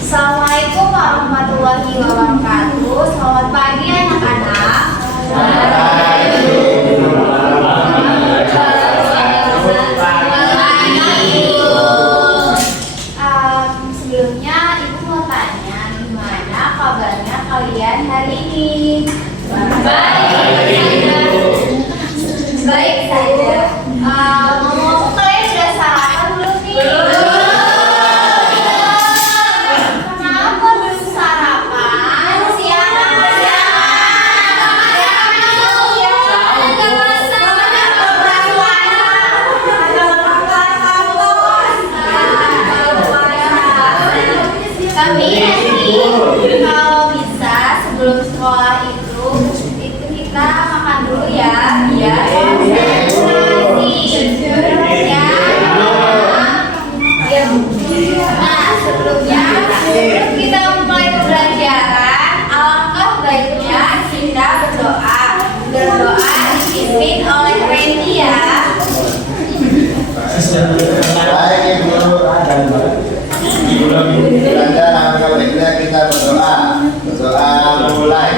Assalamualaikum warahmatullahi wabarakatuh. Selamat pagi anak-anak. Sebelumnya ibu mau tanya, gimana kabarnya kalian hari ini? Baik saja. Ngomong-ngomong, kalian sudah sarapan belum nih? Kenapa belum sarapan? Siang. Kami nanti kalau bisa sebelum sekolah itu kita makan dulu ya, biar konsentrasi. Nah, sebelumnya sebelum kita mulai pembelajaran, alangkah baiknya kita berdoa. Berdoa dipimpin oleh Randy ya. Baik Ibu. Belajar langkah baiknya kita berdoa. Berdoa mulai.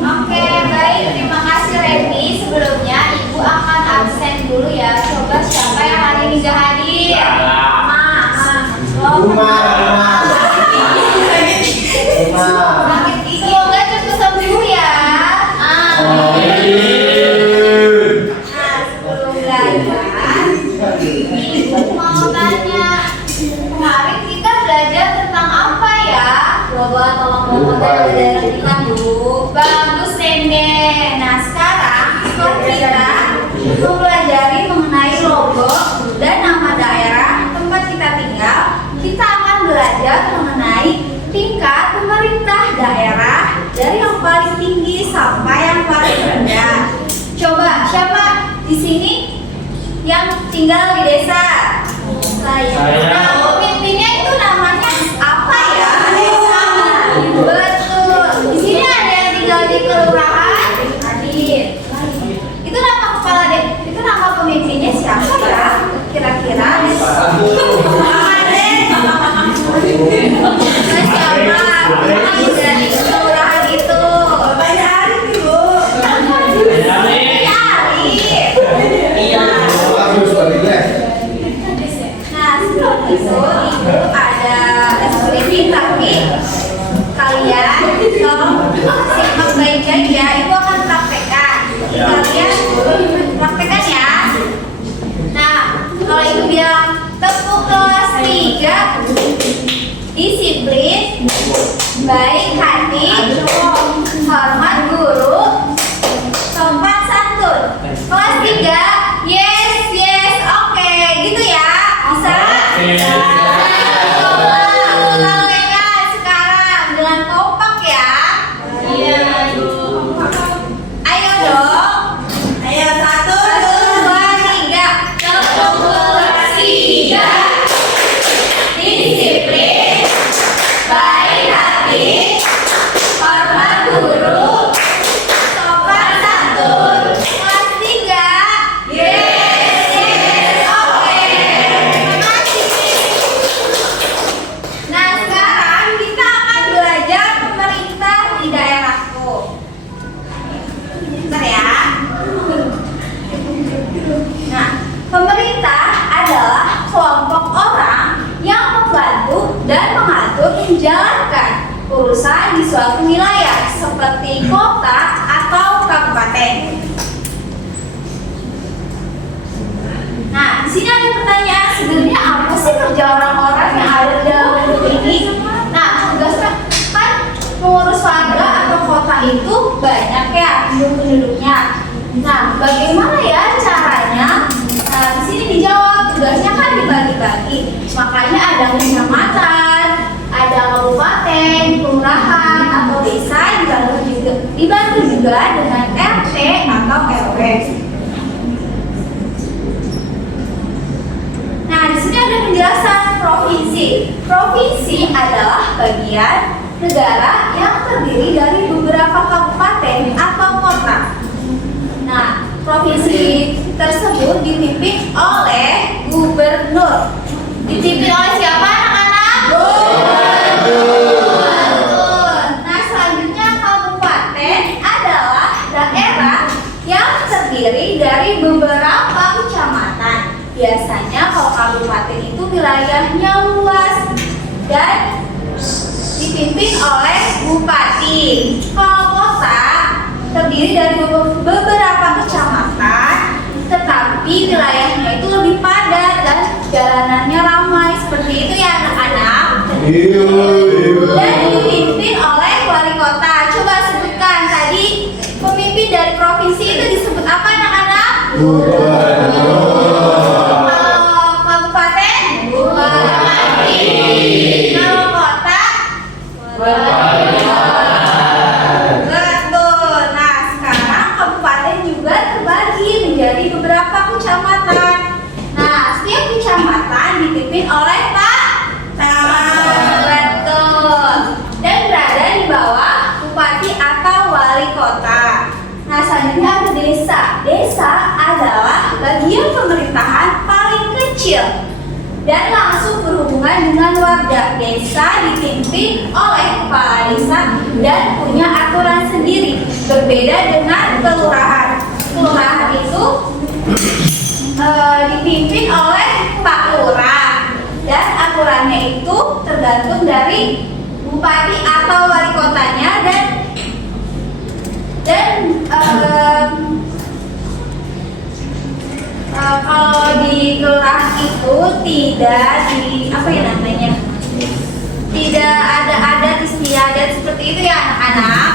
Oke, baik. Terima kasih Randy. Sebelumnya Ibu akan absen dulu ya. Coba siapa yang hari ini gak hadir? Semoga cepat sembuh ya. Nah, sebelum belajar, Ibu mau tanya, kemarin kita belajar tentang apa ya? Coba tolong pelajaran kita Bu. Bagus Nende. Nah, sekarang kita mempelajari mengenai logo dan nama daerah tempat kita tinggal. Kita akan belajar mengenai tingkat pemerintah daerah dari yang paling tinggi sampai yang paling rendah. Coba siapa di sini yang tinggal di desa? Saya. Nah, pemimpinnya itu namanya apa ya? Betul. Di sini ada yang tinggal di kelurahan. Hadir. Itu nama kepala desa. Itu nama pemimpinnya siapa ya? Kira-kira? Dari kelurahan itu. Nah, sebelum itu Ibu ada skripsi, tapi kalian tolong simak baik-baik ya. Ibu akan praktekkan. Kalian praktekkan ya. Nah, kalau Ibu bilang tepuk kelas 3, disiplin, baik hati, hormat guru, sopan santun. Kelas 3, yes, oke, gitu ya. Bisa? Ulang sekarang dengan kompak ya. Iya. Ayo dong. Ayo 1, 2, 3. Tepuk kelas 3. Disiplin, baik hati, hormat guru, sopan santun. Kelas 3, yes, oke. Terima kasih. Nah, sekarang kita akan belajar pemerintah di daerahku. Bentar ya. Nah, pemerintah adalah kelompok orang yang membantu dan mengatur menjalankan urusan di suatu wilayah seperti kota atau kabupaten. Nah, di sini ada pertanyaan, sebenarnya apa sih kerja orang-orang yang ada dalam ini. Nah, tugasnya kan mengurus warga atau kota itu banyak ya penduduknya. Nah, bagaimana ya caranya? Nah, di sini dijawab, tugasnya kan dibagi-bagi. Makanya ada kecamatan, ada kabupaten, kelurahan atau desa, dibantu juga dengan RT atau RW. Nah, di sini ada penjelasan provinsi. Provinsi adalah bagian negara yang terdiri dari beberapa kabupaten atau kota. Nah, provinsi tersebut dipimpin oleh gubernur. Dipimpin oleh siapa, anak-anak? Gubernur. Nah, selanjutnya kabupaten adalah daerah yang terdiri dari beberapa kecamatan. Biasanya kalau kabupaten itu wilayahnya luas dan dipimpin oleh bupati. Kalau kota terdiri dari beberapa kecamatan, tetapi wilayahnya itu lebih padat dan jalanannya ramai. Seperti itu ya anak-anak. Dan dipimpin oleh wali kota. Coba sebutkan tadi pemimpin dari provinsi itu disebut apa anak-anak? Kalau kabupaten? Bupati. Kalau kota? Betul. Nah, sekarang kabupaten juga terbagi menjadi beberapa kecamatan. Nah, setiap kecamatan dipimpin oleh Pak Camat. Betul. Dan berada di bawah bupati atau wali kota. Nah, selanjutnya ada desa. Desa adalah bagian pemerintahan paling kecil dan langsung berhubungan dengan warga. Desa dipimpin oleh kepala desa dan punya aturan sendiri, berbeda dengan kelurahan. Kelurahan itu dipimpin oleh Pak Lurah dan aturannya itu tergantung dari bupati atau wali kotanya dan kalau di kelurahan itu tidak tidak ada adat istiadat seperti itu ya anak-anak.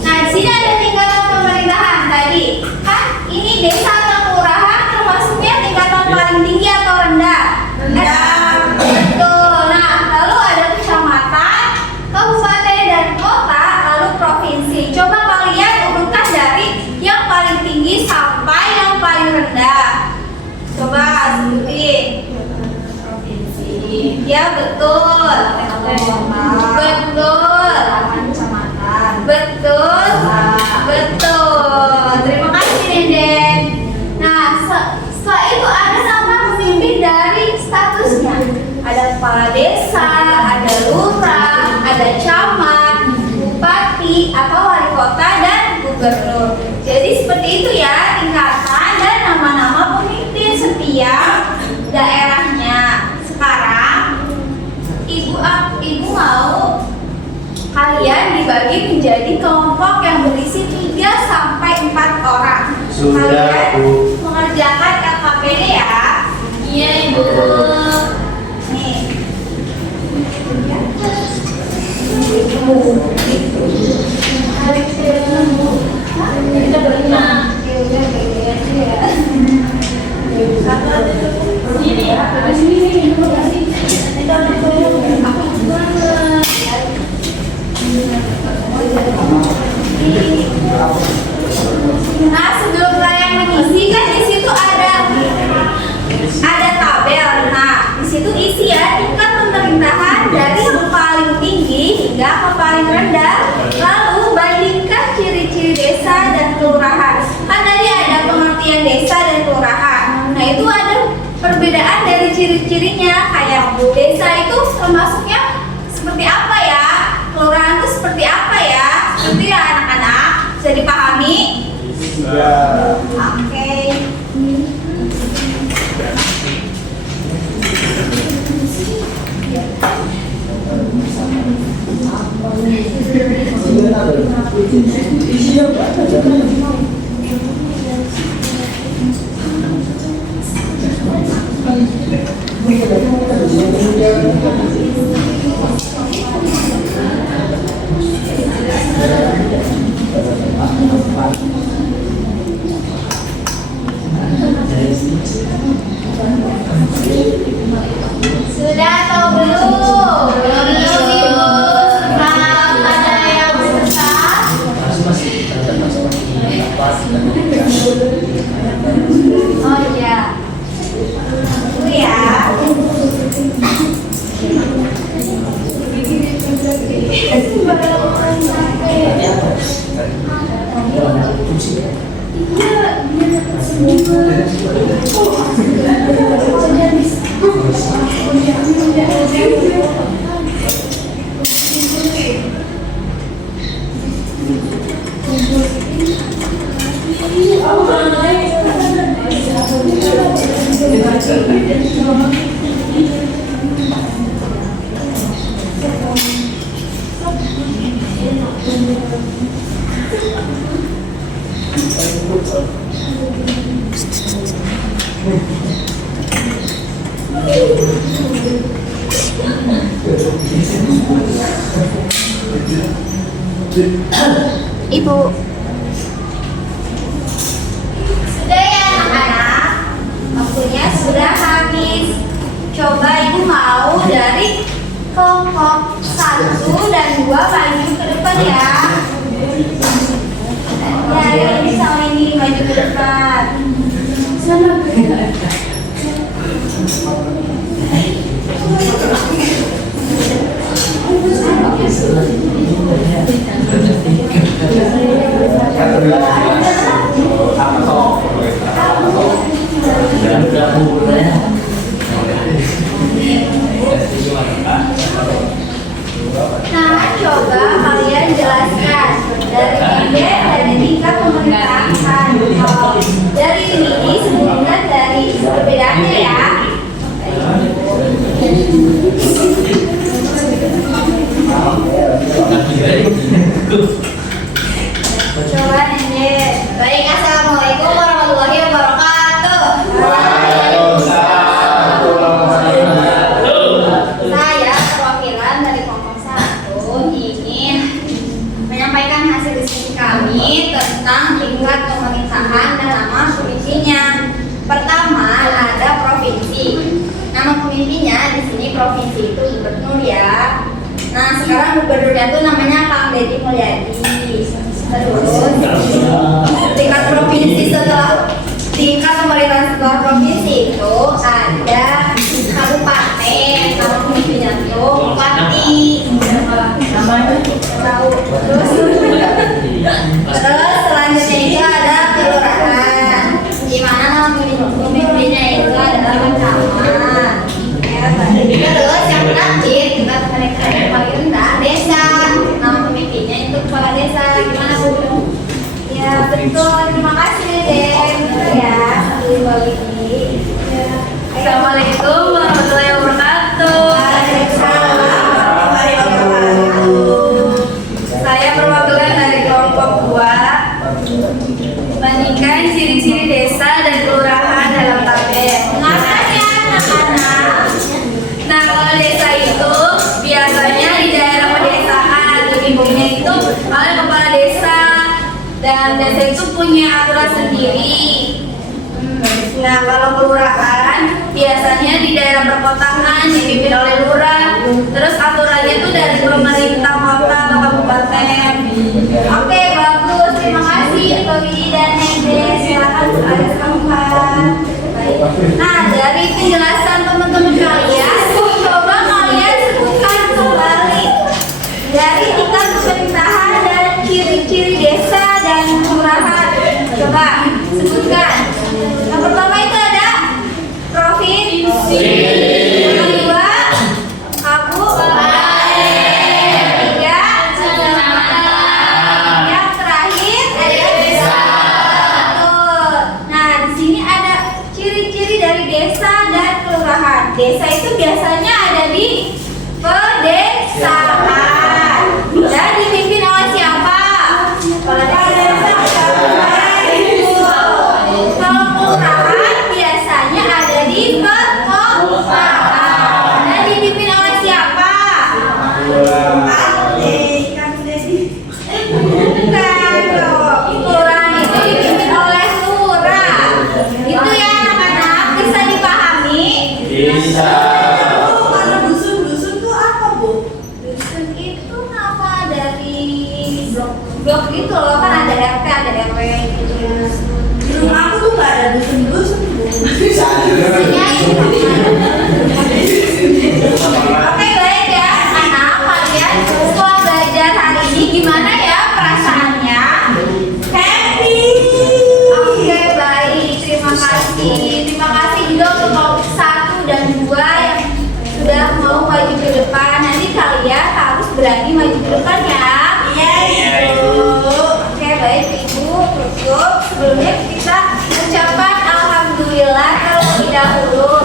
Nah, di sini ada tingkatan pemerintahan tadi. Kan ini desa atau kelurahan termasuknya tingkatan paling tinggi atau rendah? Rendah. Betul. Nah, lalu ada kecamatan, kabupaten dan kota, lalu provinsi. Coba kalian urutkan dari yang paling tinggi sampai yang paling rendah. Coba sebutin. Provinsi. Ya, betul. Betul. Betul. Betul. Terima kasih, Deden. Nah, setelah itu ada nama pemimpin dari statusnya. Ada kepala desa, ada lurah, ada camat, bupati atau wali kota dan gubernur. Jadi seperti itu ya tingkatan dan nama-nama pemimpin setiap daerahnya. Sekarang ibu mau kalian dibagi menjadi kelompok yang berisi 3 sampai 4 orang. Kalian mengerjakan LKPD ya. Iya, Ibu. Nih. Kita berenang. Sini ya. Nah, sebelum kalian mengisi kan di situ ada tabel. Nah, di situ isi ya tingkat pemerintahan dari yang paling tinggi hingga ke paling rendah. Lalu bandingkan ciri-ciri desa dan kelurahan. Kan tadi ada pengertian desa dan kelurahan. Nah, itu ada perbedaan dari ciri-cirinya. Kayak desa itu termasuknya seperti apa ya? Kelurahan itu seperti apa ya? Seperti ya anak-anak. Bisa dipahami? Ya. Oke. Oh iya. Itu ya. Ibu. Sudah ya anak-anak, waktunya sudah habis. Coba ibu mau dari kelompok 1 dan 2 maju ke depan ya. Ya, ini sama ini maju ke depan. Nah, coba kalian jelaskan dari ide dan tingkat pemerintahan. Dari ini sebutkan dari perbedaannya ya. Coba Nende. Baik, assalamualaikum warahmatullahi wabarakatuh. Saya perwakilan dari kelompok 1 ingin menyampaikan hasil diskusi kami tentang tingkat pemerintahan dan nama pemimpinnya. Pertama ada provinsi. Nama pemimpinnya di sini provinsi itu gubernur ya. Nah sekarang gubernurnya itu namanya Kang Deddy Mulyadi. Terus tingkat provinsi tingkat pemerintahan setelah provinsi itu ada kabupaten. Nama pemimpinnya itu bupati. Tahu. Terus selanjutnya itu ada kelurahan. Di mana nama pemimpinnya itu adalah camat. Terus yang terakhir tingkat pemerintahan yang paling rendah desa. Nama pemimpinnya itu kepala desa. Gimana Bu? Ya betul. Terima kasih Dede. Betul ya. Ibu Widi. Assalamualaikum warahmatullahi wabarakatuh. Waalaikumsalam warahmatullahi wabarakatuh. Saya perwakilan dari kelompok 2. Bandingkan ciri-ciri desa dan kelurahan dalam tabel. Makasih anak-anak. Nah, kalau desa itu biasanya di daerah pedesaan, dipimpinnya itu oleh kepala desa, dan desa itu punya aturan sendiri. Nah, kalau kelurahan biasanya di daerah perkotaan dipimpin oleh lurah, terus aturannya itu dari pemerintah kota atau kabupaten. Oke, bagus. Terima kasih Ibu Widi dan Nende. Silakan ada tempat. Baik. Nah, dari penjelasan teman-teman kalian, coba kalian sebutkan kembali dari tingkat pemerintahan dan ciri-ciri desa dan kelurahan. Coba sebutkan. Yang pertama itu ada provinsi. Yang kedua, kabupaten. Tiga, kecamatan. Yang terakhir ada desa. Betul. Nah, di sini ada ciri-ciri dari desa dan kelurahan. Desa itu biasanya ada di pedesaan dan dipimpin oleh siapa? Kepala desa. Kalau kelurahan biasanya ada di perkotaan dan dipimpin oleh siapa? Bukan dong. Kelurahan itu dipimpin oleh lurah. Itu ya anak-anak, bisa dipahami? Bisa. sebelumnya kita ucapkan alhamdulillah terlebih dahulu.